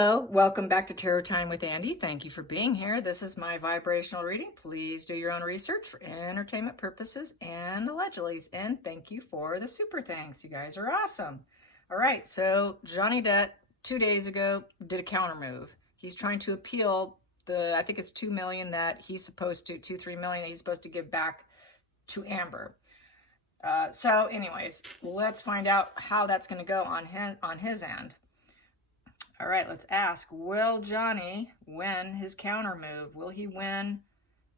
Hello, welcome back to Tarot Time with Andy. Thank you for being here. This is my vibrational reading. Please do your own research for entertainment purposes and allegedly. And thank you for the super thanks. You guys are awesome. All right, so Johnny Depp 2 days ago did a counter move. He's trying to appeal I think it's 2 million that he's supposed to, 3 million that he's supposed to give back to Amber. So anyways, let's find out how that's going to go on his end. All right, let's ask, will Johnny win his counter move? Will he win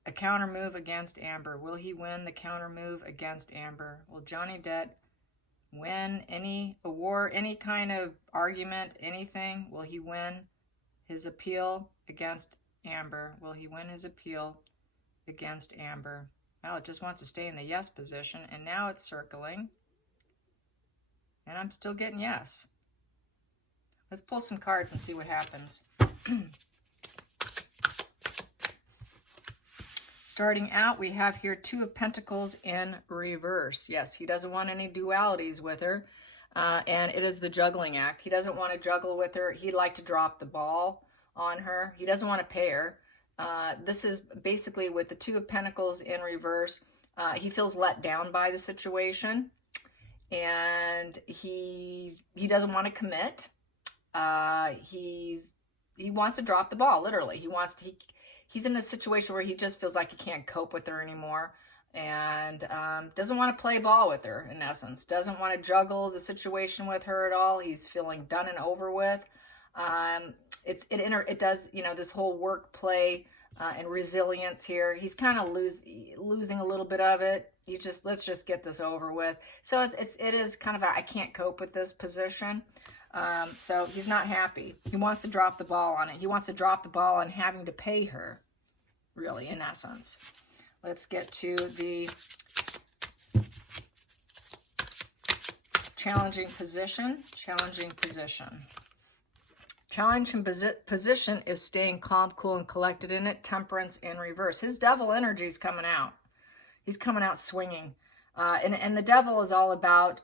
a counter move against Amber? Will he win the counter move against Amber? Will Johnny Depp win any award, any kind of argument, anything? Will he win his appeal against Amber? Will he win his appeal against Amber? Well, it just wants to stay in the yes position, and now it's circling. And I'm still getting yes. Let's pull some cards and see what happens. Starting out, we have here 2 of Pentacles in reverse. Yes, he doesn't want any dualities with her. And it is the juggling act. He doesn't want to juggle with her. He'd like to drop the ball on her. He doesn't want to pay her. This is basically with the 2 of Pentacles in reverse. He feels let down by the situation. And he doesn't want to commit. He wants to drop the ball, literally. He's in a situation where he just feels like he can't cope with her anymore, and doesn't want to play ball with her, in essence. Doesn't want to juggle the situation with her at all. He's feeling done and over with. It does, you know, this whole work play and resilience here. He's kind of losing a little bit of it. Let's just get this over with. So it is kind of I can't cope with this position. So he's not happy. He wants to drop the ball on it. He wants to drop the ball on having to pay her, really, in essence. Let's get to the challenging position. Challenging position. Challenging position is staying calm, cool, and collected in it. Temperance in reverse. His devil energy is coming out. He's coming out swinging. And the devil is all about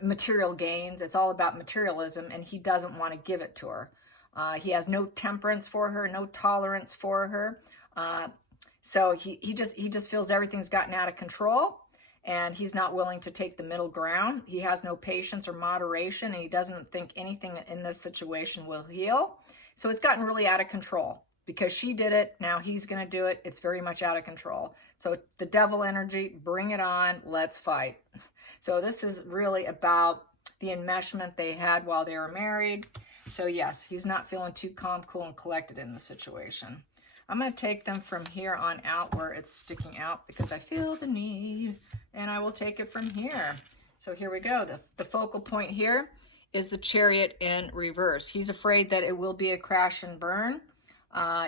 material gains. It's all about materialism, and he doesn't want to give it to her. He has no temperance for her, no tolerance for her. So he just feels everything's gotten out of control, and he's not willing to take the middle ground. He has no patience or moderation, and he doesn't think anything in this situation will heal. So it's gotten really out of control. Because she did it, now he's going to do it. It's very much out of control. So the devil energy, bring it on, let's fight. So this is really about the enmeshment they had while they were married. So yes, he's not feeling too calm, cool, and collected in the situation. I'm going to take them from here on out where it's sticking out because I feel the need, and I will take it from here. So here we go. The focal point here is the Chariot in reverse. He's afraid that it will be a crash and burn.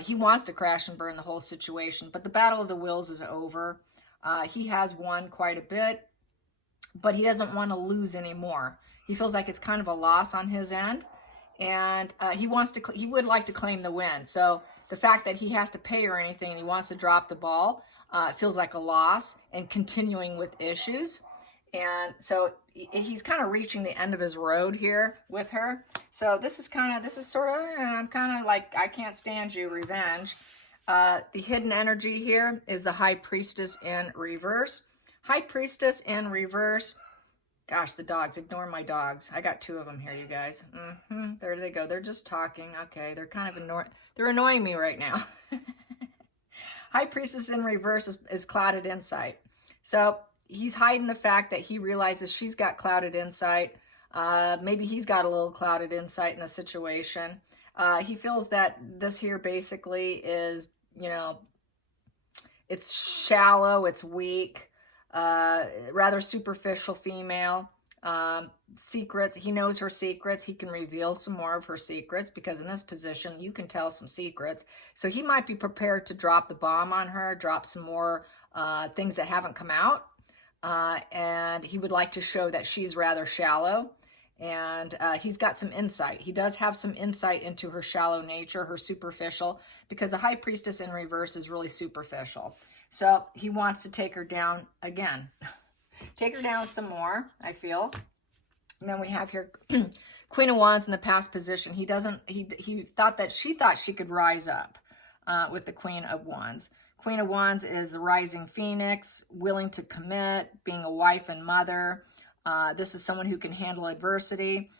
He wants to crash and burn the whole situation, but the battle of the wills is over. He has won quite a bit, but he doesn't want to lose anymore. He feels like it's kind of a loss on his end, and he would like to claim the win. So the fact that he has to pay or anything, and he wants to drop the ball, feels like a loss and continuing with issues. And so he's kind of reaching the end of his road here with her. So this is sort of, I'm kind of like, I can't stand you, revenge. The hidden energy here is the High Priestess in reverse. High Priestess in reverse. Gosh, the dogs, ignore my dogs. I got 2 of them here, you guys. There they go. They're just talking. Okay, they're kind of they're annoying me right now. High Priestess in reverse is clouded insight. So he's hiding the fact that he realizes she's got clouded insight. Maybe he's got a little clouded insight in the situation. He feels that this here basically is, you know, it's shallow, it's weak, rather superficial female. Secrets, he knows her secrets. He can reveal some more of her secrets because in this position, you can tell some secrets. So he might be prepared to drop the bomb on her, drop some more things that haven't come out. And he would like to show that she's rather shallow, and he's got some insight. He does have some insight into her shallow nature, her superficial, because the High Priestess in reverse is really superficial. So he wants to take her down again. Take her down some more, I feel. And then we have here Queen of Wands in the past position. He thought that she thought she could rise up with the Queen of Wands. Queen of Wands is the rising phoenix, willing to commit, being a wife and mother. This is someone who can handle adversity,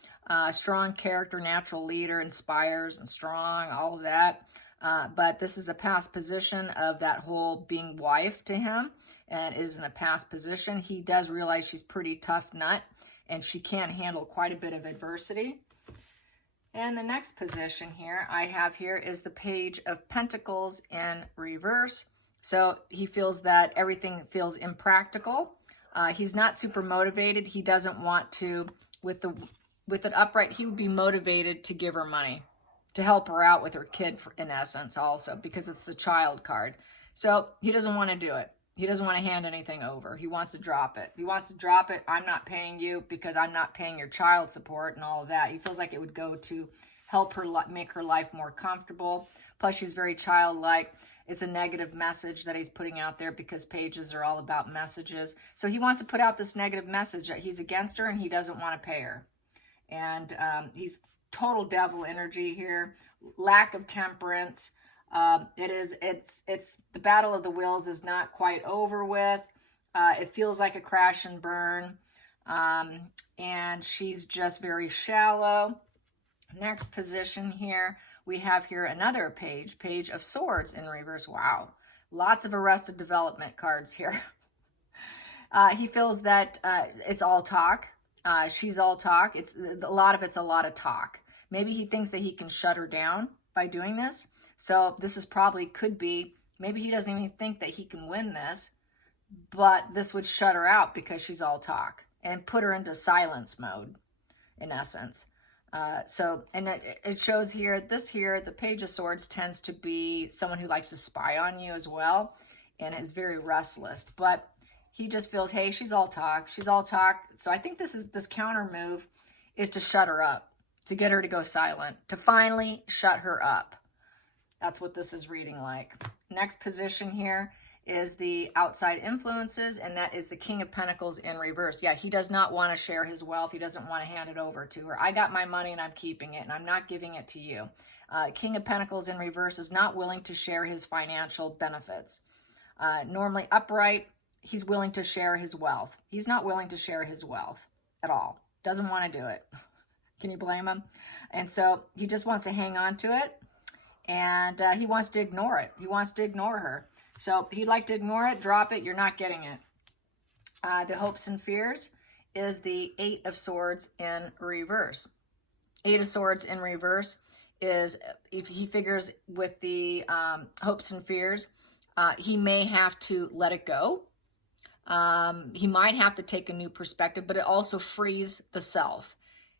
strong character, natural leader, inspires and strong, all of that. But this is a past position of that whole being wife to him, and is in the past position. He does realize she's pretty tough nut, and she can handle quite a bit of adversity. And the next position here I have here is the Page of Pentacles in reverse. So he feels that everything feels impractical. He's not super motivated. He doesn't want to, with it upright, he would be motivated to give her money, to help her out with her kid, in essence, also, because it's the child card. So he doesn't want to do it. He doesn't want to hand anything over. He wants to drop it. He wants to drop it. I'm not paying you because I'm not paying your child support and all of that. He feels like it would go to help her, make her life more comfortable. Plus, she's very childlike. It's a negative message that he's putting out there because pages are all about messages. So he wants to put out this negative message that he's against her and he doesn't want to pay her. And he's total devil energy here, lack of temperance. It's the battle of the wills is not quite over with. It feels like a crash and burn. And she's just very shallow. Next position here, we have here another Page of Swords in reverse. Wow. Lots of Arrested Development cards here. He feels that it's all talk. She's all talk. A lot of talk. Maybe he thinks that he can shut her down by doing this. So this is could be, maybe he doesn't even think that he can win this, but this would shut her out because she's all talk and put her into silence mode, in essence. And it shows here, the Page of Swords tends to be someone who likes to spy on you as well and is very restless. But he just feels, hey, she's all talk. She's all talk. So I think this counter move is to shut her up, to get her to go silent, to finally shut her up. That's what this is reading like. Next position here is the outside influences, and that is the King of Pentacles in reverse. Yeah, he does not want to share his wealth. He doesn't want to hand it over to her. I got my money and I'm keeping it, and I'm not giving it to you. King of Pentacles in reverse is not willing to share his financial benefits. Normally upright, he's willing to share his wealth. He's not willing to share his wealth at all. Doesn't want to do it. Can you blame him? And so he just wants to hang on to it, and he wants to ignore it. He wants to ignore her. So he'd like to ignore it, drop it, you're not getting it. The hopes and fears is the Eight of Swords in reverse. Eight of Swords in reverse is, if he figures with the hopes and fears, he may have to let it go. He might have to take a new perspective, but it also frees the self.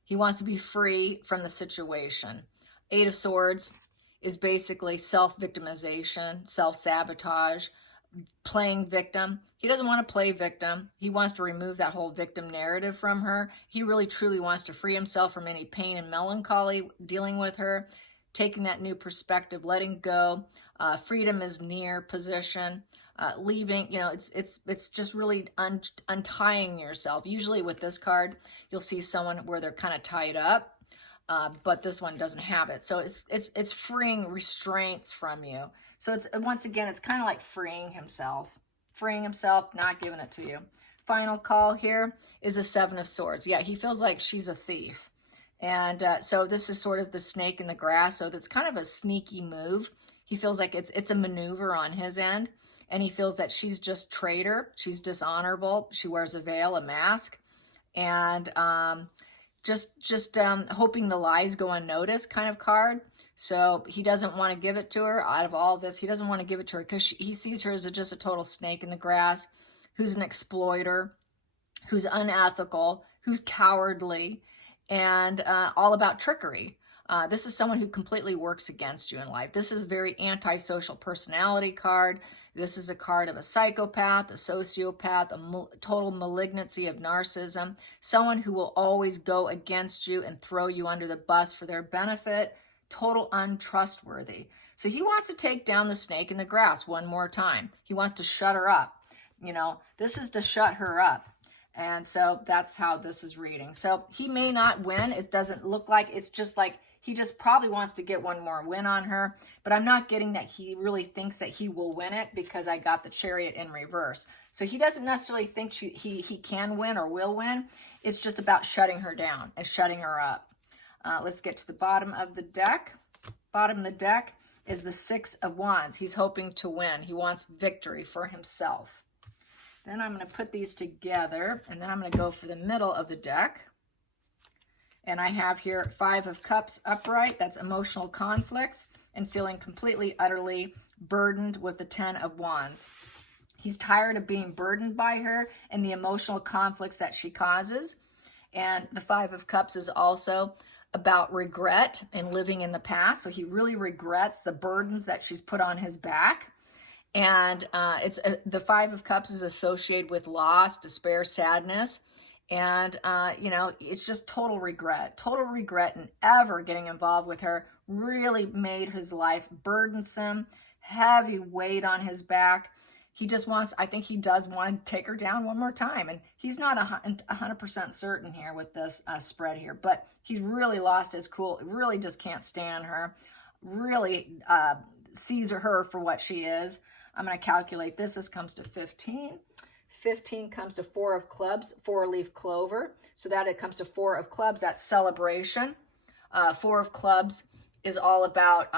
He wants to be free from the situation. Eight of Swords is basically self-victimization, self-sabotage, playing victim. He doesn't want to play victim. He wants to remove that whole victim narrative from her. He really truly wants to free himself from any pain and melancholy dealing with her, taking that new perspective, letting go. Freedom is near position. Leaving, it's just really untying yourself. Usually with this card, you'll see someone where they're kind of tied up. But this one doesn't have it. So it's freeing restraints from you. So once again, it's kind of like freeing himself, not giving it to you. Final call here is a Seven of Swords. Yeah, he feels like she's a thief. And so this is sort of the snake in the grass. So that's kind of a sneaky move. He feels like it's a maneuver on his end. And he feels that she's just traitor. She's dishonorable. She wears a veil, a mask. And just hoping the lies go unnoticed kind of card. So he doesn't want to give it to her. Out of all of this, he doesn't want to give it to her because he sees her as just a total snake in the grass, who's an exploiter, who's unethical, who's cowardly, and all about trickery. This is someone who completely works against you in life. This is a very antisocial personality card. This is a card of a psychopath, a sociopath, a total malignancy of narcissism, someone who will always go against you and throw you under the bus for their benefit, total untrustworthy. So he wants to take down the snake in the grass one more time. He wants to shut her up. This is to shut her up. And so that's how this is reading. So he may not win. It doesn't look like, it's just like he just probably wants to get one more win on her. But I'm not getting that he really thinks that he will win it, because I got the Chariot in reverse. So he doesn't necessarily think he can win or will win. It's just about shutting her down and shutting her up. Let's get to the bottom of the deck. Bottom of the deck is the Six of Wands. He's hoping to win. He wants victory for himself. Then I'm going to put these together, and then I'm going to go for the middle of the deck. And I have here Five of Cups upright. That's emotional conflicts and feeling completely, utterly burdened with the Ten of Wands. He's tired of being burdened by her and the emotional conflicts that she causes. And the Five of Cups is also about regret and living in the past. So he really regrets the burdens that she's put on his back. And the Five of Cups is associated with loss, despair, sadness. And, you know, it's just total regret in ever getting involved with her. Really made his life burdensome, heavy weight on his back. He just wants, I think he does want to take her down one more time. And he's not 100% certain here with this spread here, but he's really lost his cool. Really just can't stand her. Really sees her for what she is. I'm going to calculate this. This comes to 15. 15 comes to Four of Clubs, four-leaf clover. So that it comes to Four of Clubs, that's celebration. Four of Clubs is all about,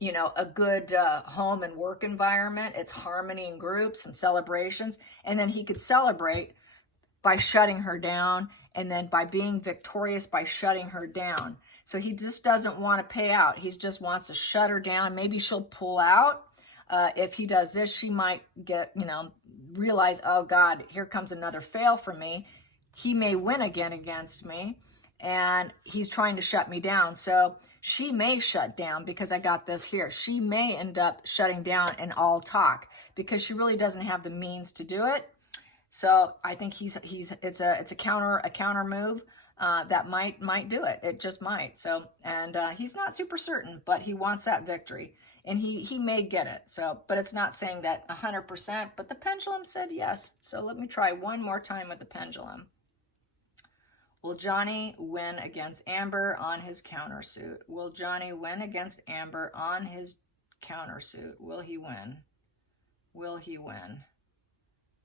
you know, a good home and work environment. It's harmony in groups and celebrations. And then he could celebrate by shutting her down, and then by being victorious by shutting her down. So he just doesn't want to pay out. He just wants to shut her down. Maybe she'll pull out. If he does this, she might get, you know, realize, oh God, here comes another fail for me. He may win again against me, and he's trying to shut me down. So she may shut down, because I got this here. She may end up shutting down and all talk, because she really doesn't have the means to do it. So I think it's a counter move that might do it. It just might. So, and he's not super certain, but he wants that victory. And he may get it. So, but it's not saying that 100%, but the pendulum said yes. So let me try one more time with the pendulum. Will Johnny win against Amber on his countersuit? Will Johnny win against Amber on his countersuit? Will he win? Will he win?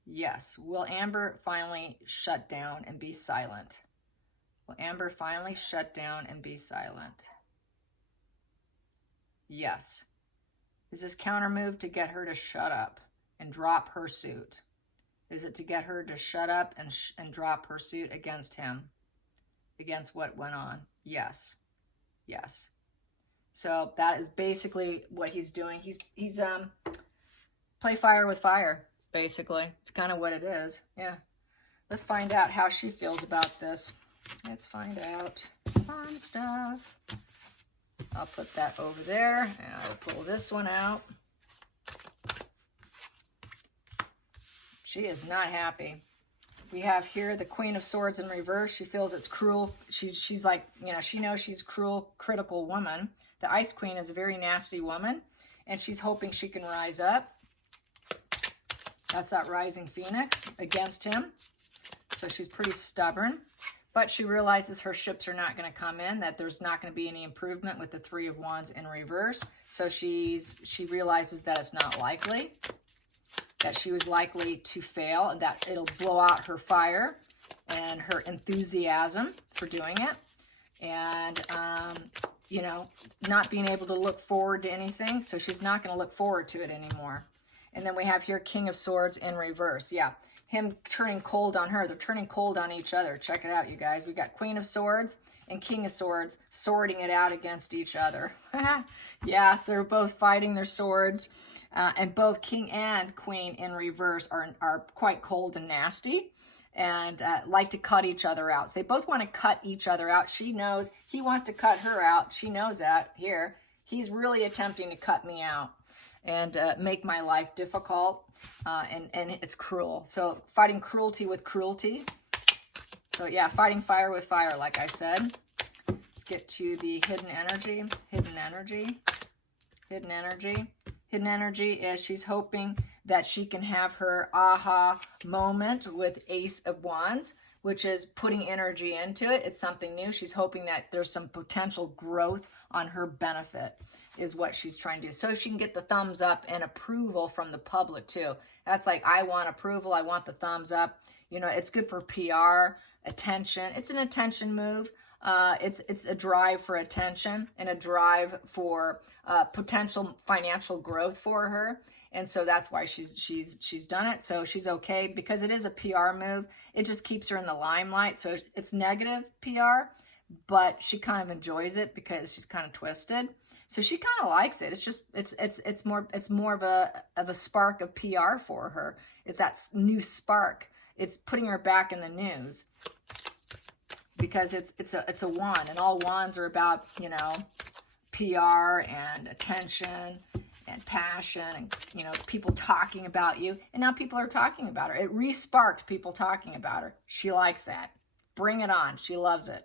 Yes. Will Amber finally shut down and be silent? Will Amber finally shut down and be silent? Yes. Is this counter move to get her to shut up and drop her suit? Is it to get her to shut up and drop her suit against him? Against what went on? Yes. Yes. So that is basically what he's doing. He's play fire with fire, basically. It's kind of what it is. Yeah. Let's find out how she feels about this. Let's find out. Fun stuff. I'll put that over there, and I'll pull this one out. She is not happy. We have here the Queen of Swords in reverse. She feels it's cruel. She's like, you know, she knows she's a cruel, critical woman. The Ice Queen is a very nasty woman, and she's hoping she can rise up. That's that rising phoenix against him. So she's pretty stubborn. But she realizes her ships are not going to come in, that there's not going to be any improvement with the Three of Wands in reverse. So she realizes that it's not likely, that she was likely to fail, and that it'll blow out her fire and her enthusiasm for doing it. And, you know, not being able to look forward to anything. So she's not going to look forward to it anymore. And then we have here King of Swords in reverse. Yeah. Him turning cold on her. They're turning cold on each other. Check it out, you guys. We got Queen of Swords and King of Swords sorting it out against each other. Yes, they're both fighting their swords. And both King and Queen in reverse are quite cold and nasty, and like to cut each other out. So they both want to cut each other out. She knows he wants to cut her out. She knows that here. He's really attempting to cut me out and make my life difficult. And it's cruel. So fighting cruelty with cruelty. So yeah, fighting fire with fire, like I said. Let's get to the hidden energy. Hidden energy. Hidden energy. Hidden energy is she's hoping that she can have her aha moment with Ace of Wands, which is putting energy into it. It's something new. She's hoping that there's some potential growth on her benefit is what she's trying to do. So she can get the thumbs up and approval from the public too. That's like, I want approval. I want the thumbs up. You know, it's good for PR, attention. It's an attention move. It's a drive for attention and a drive for potential financial growth for her. And so that's why she's done it. So she's okay because it is a PR move. It just keeps her in the limelight. So it's negative PR, but she kind of enjoys it because she's kind of twisted. So she kind of likes it. It's just it's more of a spark of PR for her. It's that new spark. It's putting her back in the news because it's a wand, and all wands are about, you know, PR and attention and passion and, you know, people talking about you. And now people are talking about her. It re-sparked people talking about her. She likes that. Bring it on. She loves it.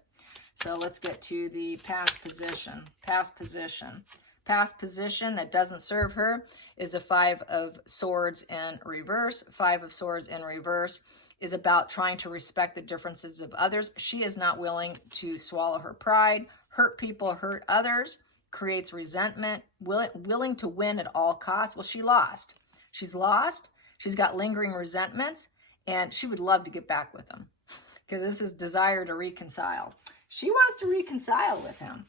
So let's get to the past position. Past position. Past position that doesn't serve her is the Five of Swords in reverse. Five of Swords in reverse is about trying to respect the differences of others. She is not willing to swallow her pride, hurt people, hurt others, creates resentment, willing to win at all costs. Well, she lost. She's lost. She's got lingering resentments, and she would love to get back with him because this is desire to reconcile. She wants to reconcile with him.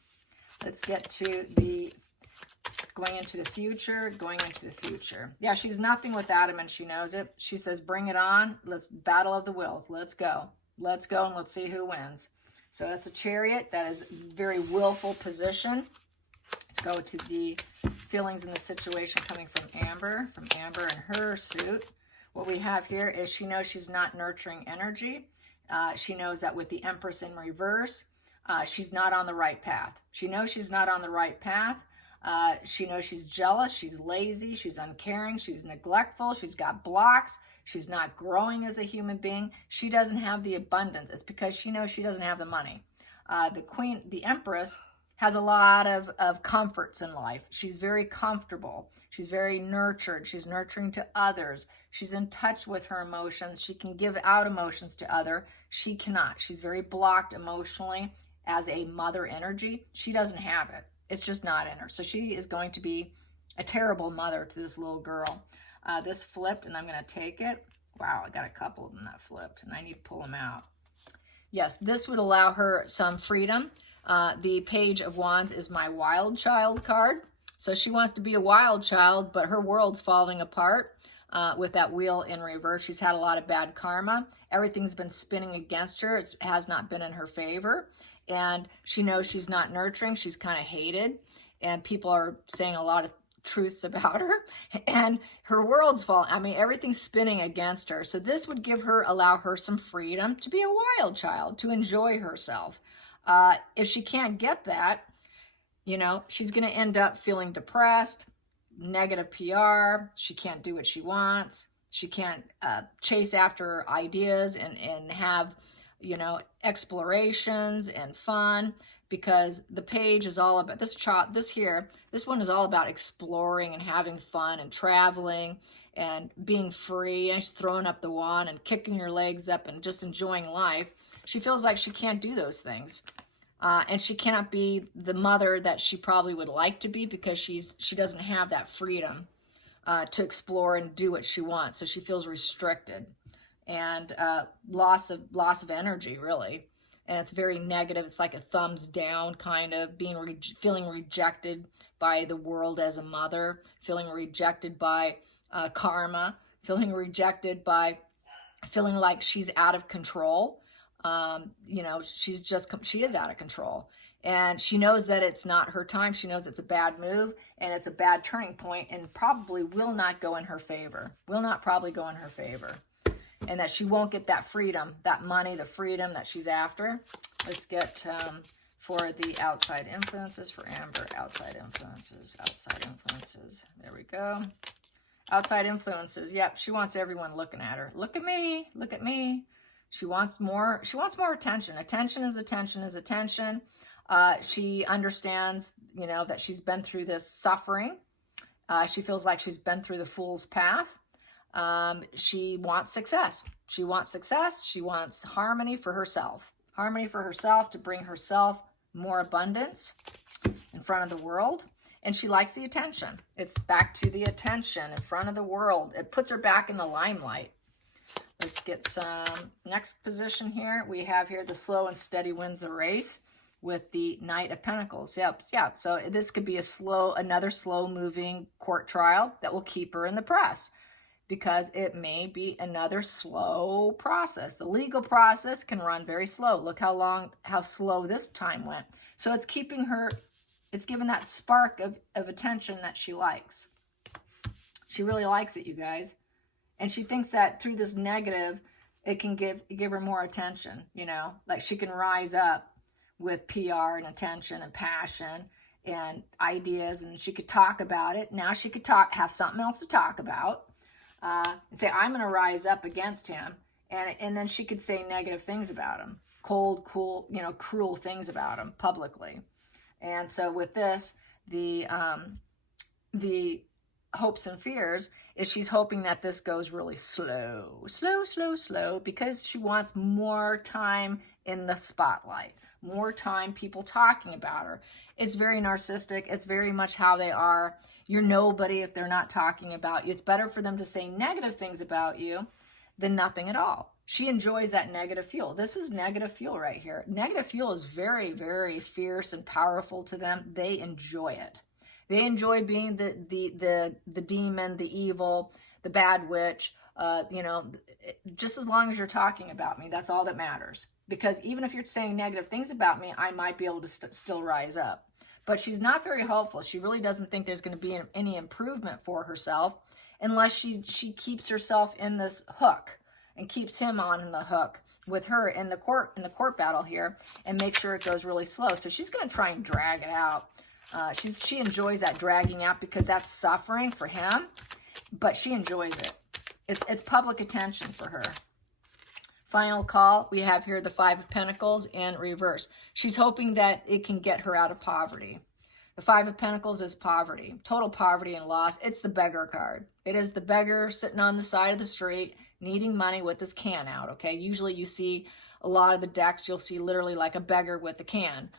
Let's get to the going into the future, going into the future. Yeah, she's nothing without him, and she knows it. She says, bring it on. Let's battle of the wills. Let's go. Let's go, and let's see who wins. So that's a Chariot. That is very willful position. Let's go to the feelings in the situation coming from Amber and her suit. What we have here is she knows she's not nurturing energy. She knows that with the Empress in reverse, she's not on the right path. She knows she's not on the right path. She knows she's jealous, she's lazy, she's uncaring, she's neglectful, she's got blocks, she's not growing as a human being. She doesn't have the abundance. It's because she knows she doesn't have the money. The Empress has a lot of comforts in life. She's very comfortable. She's very nurtured. She's nurturing to others. She's in touch with her emotions. She can give out emotions to others. She cannot. She's very blocked emotionally as a mother energy. She doesn't have it. It's just not in her. So she is going to be a terrible mother to this little girl. This flipped, and I'm going to take it. Wow, I got a couple of them that flipped, and I need to pull them out. Yes, this would allow her some freedom. The Page of Wands is my wild child card. So she wants to be a wild child, but her world's falling apart with that wheel in reverse. She's had a lot of bad karma. Everything's been spinning against her. It has not been in her favor. And she knows she's not nurturing. She's kind of hated. And people are saying a lot of truths about her. And her world's falling. I mean, everything's spinning against her. So this would allow her some freedom to be a wild child, to enjoy herself. If she can't get that, you know, she's going to end up feeling depressed, negative PR. She can't do what she wants. She can't chase after ideas and have, you know, explorations and fun, because the page is all about this one is all about exploring and having fun and traveling and being free, and she's throwing up the wand and kicking her legs up and just enjoying life. She feels like she can't do those things. And she cannot be the mother that she probably would like to be, because she doesn't have that freedom to explore and do what she wants. So she feels restricted and loss of energy, really. And it's very negative. It's like a thumbs down, kind of feeling rejected by the world as a mother, feeling rejected by karma, feeling rejected by feeling like she's out of control. You know, she is out of control, and she knows that it's not her time. She knows it's a bad move and it's a bad turning point, and probably will not go in her favor, and that she won't get that freedom, that money, the freedom that she's after. Let's get for the outside influences for Amber. Outside influences. There we go. Outside influences. Yep, she wants everyone looking at her. Look at me. She wants more attention. Attention is attention. She understands, you know, that she's been through this suffering. She feels like she's been through the fool's path. She wants success. She wants success. She wants harmony for herself. Harmony for herself to bring herself more abundance in front of the world. And she likes the attention. It's back to the attention in front of the world. It puts her back in the limelight. Let's get some next position here. We have here the slow and steady wins a race with the Knight of Pentacles. Yep, yeah. So this could be another slow moving court trial that will keep her in the press, because it may be another slow process. The legal process can run very slow. Look how slow this time went. So it's keeping her, it's given that spark of attention that she likes. She really likes it, you guys. And she thinks that through this negative, it can give her more attention, you know, like she can rise up with PR and attention and passion and ideas, and she could talk about it. Now she could have something else to talk about. And say, I'm going to rise up against him. And then she could say negative things about him, cold, cool, you know, cruel things about him publicly. And so with this, the hopes and fears is she's hoping that this goes really slow, because she wants more time in the spotlight, more time people talking about her. It's very narcissistic. It's very much how they are. You're nobody if they're not talking about you. It's better for them to say negative things about you than nothing at all. She enjoys that negative fuel. This is negative fuel right here. Negative fuel is very, very fierce and powerful to them. They enjoy it. They enjoy being the demon, the evil, the bad witch. You know, just as long as you're talking about me, that's all that matters. Because even if you're saying negative things about me, I might be able to still rise up. But she's not very hopeful. She really doesn't think there's going to be any improvement for herself unless she keeps herself in this hook and keeps him on the hook with her in the court battle here, and make sure it goes really slow. So she's going to try and drag it out. She enjoys that dragging out because that's suffering for him, but she enjoys it. It's public attention for her. Final call, we have here the Five of Pentacles in reverse. She's hoping that it can get her out of poverty. The Five of Pentacles is poverty, total poverty and loss. It's the beggar card. It is the beggar sitting on the side of the street needing money with his can out, okay? Usually you see a lot of the decks, you'll see literally like a beggar with a can.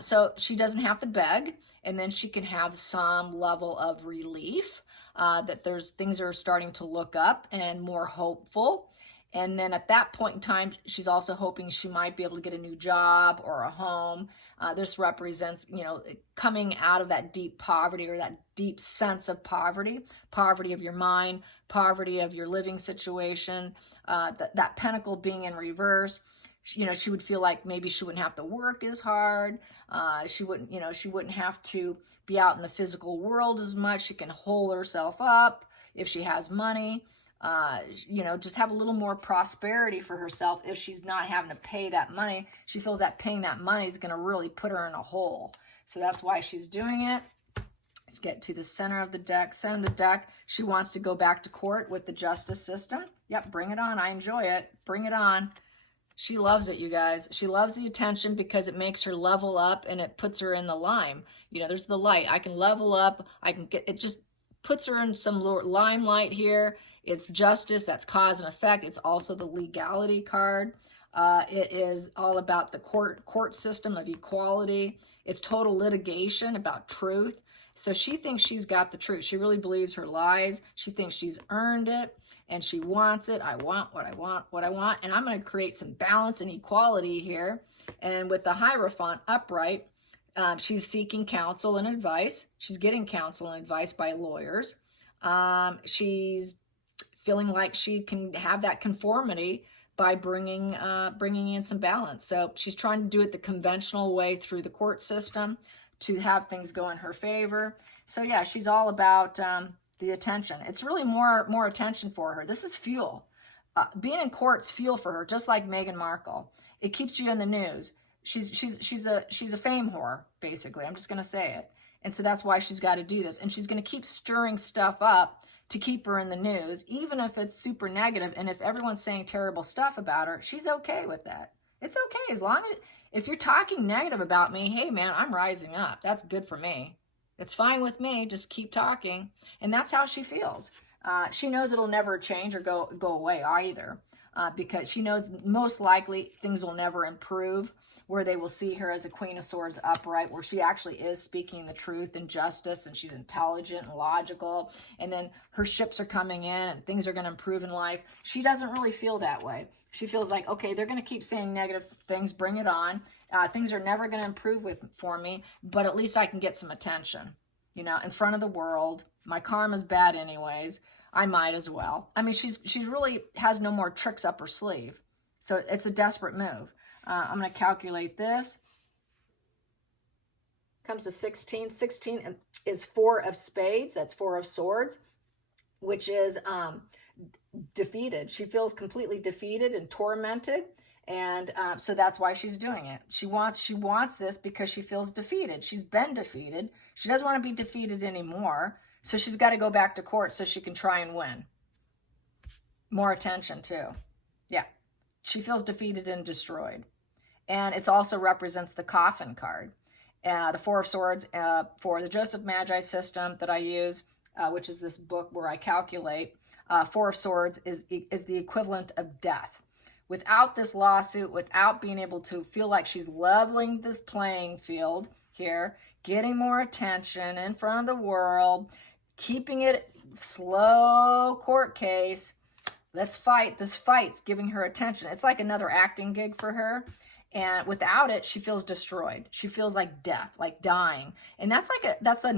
So she doesn't have to beg, and then she can have some level of relief that things are starting to look up and more hopeful. And then at that point in time, she's also hoping she might be able to get a new job or a home. This represents, you know, coming out of that deep poverty or that deep sense of poverty of your mind, poverty of your living situation, that pentacle being in reverse. You know, she would feel like maybe she wouldn't have to work as hard. She wouldn't have to be out in the physical world as much. She can hold herself up if she has money. You know, just have a little more prosperity for herself if she's not having to pay that money. She feels that paying that money is going to really put her in a hole. So that's why she's doing it. Let's get to the center of the deck. Center of the deck, she wants to go back to court with the justice system. Yep, bring it on. I enjoy it. Bring it on. She loves it, you guys. She loves the attention because it makes her level up and it puts her in the lime. You know, there's the light. I can level up. It just puts her in some limelight here. It's justice, that's cause and effect. It's also the legality card. It is all about the court system of equality. It's total litigation about truth. So she thinks she's got the truth. She really believes her lies. She thinks she's earned it and she wants it. I want what I want, what I want. And I'm going to create some balance and equality here. And with the Hierophant upright, she's seeking counsel and advice. She's getting counsel and advice by lawyers. She's feeling like she can have that conformity by bringing in some balance. So she's trying to do it the conventional way through the court system to have things go in her favor. So yeah, she's all about the attention. It's really more attention for her. This is fuel. Being in court's fuel for her, just like Meghan Markle. It keeps you in the news. She's a fame whore, basically. I'm just going to say it. And so that's why she's got to do this. And she's going to keep stirring stuff up to keep her in the news, even if it's super negative. And if everyone's saying terrible stuff about her, she's okay with that. It's okay as long as, if you're talking negative about me, hey man, I'm rising up. That's good for me. It's fine with me. Just keep talking. And that's how she feels. She knows it'll never change or go away either, because she knows most likely things will never improve, where they will see her as a Queen of Swords upright, where she actually is speaking the truth and justice, and she's intelligent and logical, and then her ships are coming in and things are going to improve in life. She doesn't really feel that way. She feels like, okay, they're going to keep saying negative things, bring it on. Things are never going to improve for me, but at least I can get some attention, you know, in front of the world. My karma's bad anyways. I might as well. I mean, she's really has no more tricks up her sleeve. So it's a desperate move. I'm going to calculate this. Comes to 16. 16 is 4 of spades. That's 4 of swords, which is defeated. She feels completely defeated and tormented. And so that's why she's doing it. She wants this because she feels defeated. She's been defeated. She doesn't want to be defeated anymore. So she's got to go back to court so she can try and win. More attention too. Yeah. She feels defeated and destroyed. And it also represents the coffin card. The 4 of Swords for the Joseph Magi system that I use, which is this book where I calculate. 4 of Swords is the equivalent of death. Without this lawsuit, without being able to feel like she's leveling the playing field here, getting more attention in front of the world, keeping it slow court case, let's fight. This fight's giving her attention. It's like another acting gig for her. And without it, she feels destroyed. She feels like death, like dying. And that's a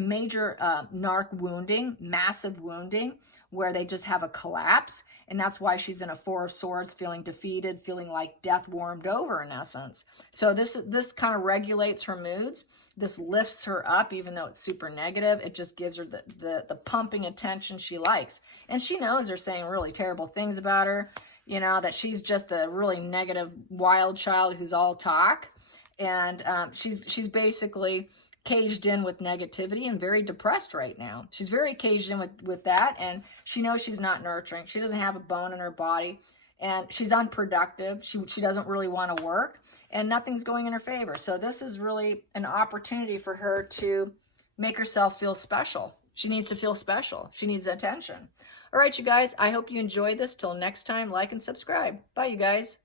major narc wounding, massive wounding, where they just have a collapse. And that's why she's in a 4 of Swords, feeling defeated, feeling like death warmed over in essence. So this kind of regulates her moods. This lifts her up, even though it's super negative. It just gives her the pumping attention she likes. And she knows they're saying really terrible things about her. You know, that she's just a really negative, wild child who's all talk. And she's basically caged in with negativity and very depressed right now. She's very caged in with that, and she knows she's not nurturing. She doesn't have a bone in her body, and she's unproductive. She doesn't really want to work, and nothing's going in her favor. So this is really an opportunity for her to make herself feel special. She needs to feel special. She needs attention. All right, you guys, I hope you enjoyed this. Till next time, like and subscribe. Bye, you guys.